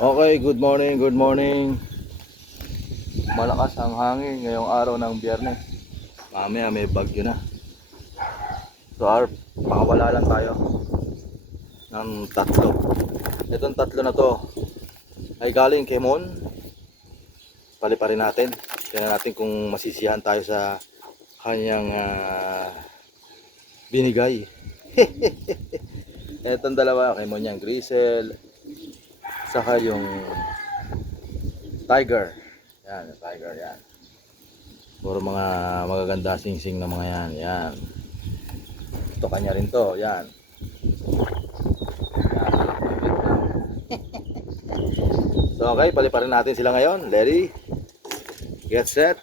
Okay, good morning, good morning. Malakas ang hangin ngayong araw ng Biyernes. Mamaya may bagyo na. So, pakawala lang tayo ng tatlo. Itong tatlo na to ay galing kay Mon. Paliparin natin. Tingnan natin kung masisiyahan tayo sa kanyang binigay. Itong dalawa kay Mon, yung Grisel, saka yung Tiger. Yan, yung Tiger yan. Puro mga magaganda sing-sing na mga yan. Yan. Ito kanya rin to. Yan. So okay, paliparin natin sila ngayon. Ready? Get set.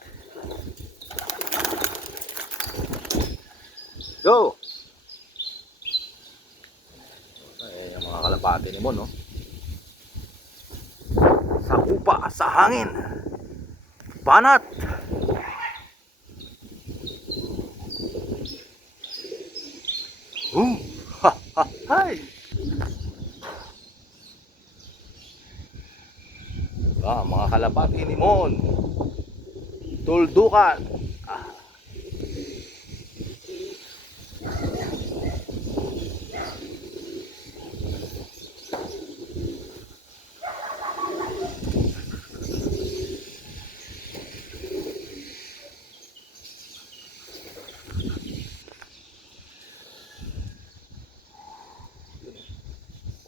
Go! Ay, yung mga kalapati ni Mon, no? Sa upa, sa hangin. Banat! Ha ha hay! Mga kalapati ni Mon. Tuldukan.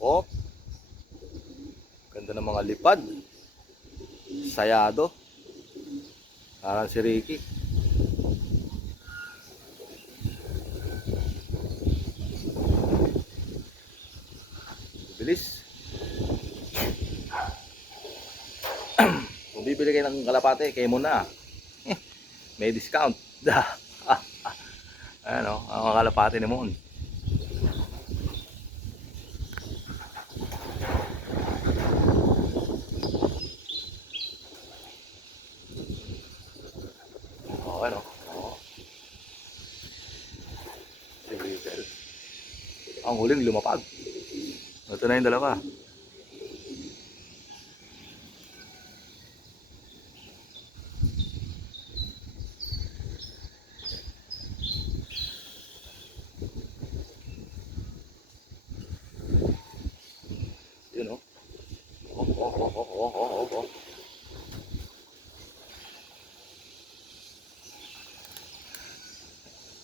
Oh, ganda ng mga lipad. Sayado. Parang si Ricky. Bilis. Kung bibili kayo ng kalapate, kayo muna. May discount. Ano, ang mga kalapate ni Mon. Oh, ano? Oh. Si Brisel. Ang huling lumapag. Ito na yung dalawa. Yun, oh. Oh.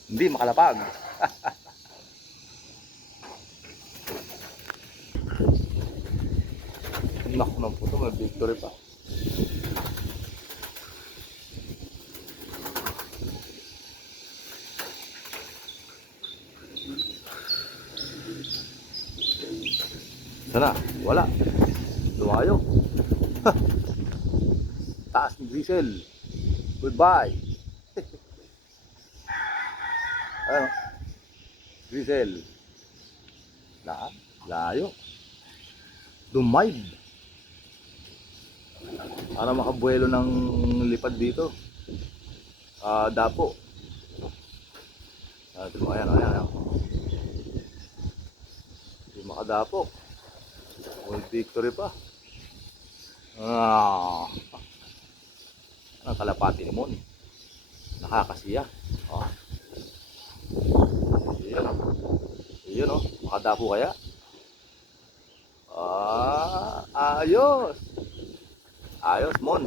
Hindi makalapag. Naku ng puto, may victory pa. Sana, wala. Lumayo. Taas ni Grisel. Goodbye. Ano? Grisel. Layo. Dumayb. Para makabuelo ng lipad dito. Dapo. Ayan. Hindi makadapo. May victory pa. Ang kalapati ni Mon. Nakakasiya. Yun oh. Makadapo kaya? Ayos. Ayos, Mon.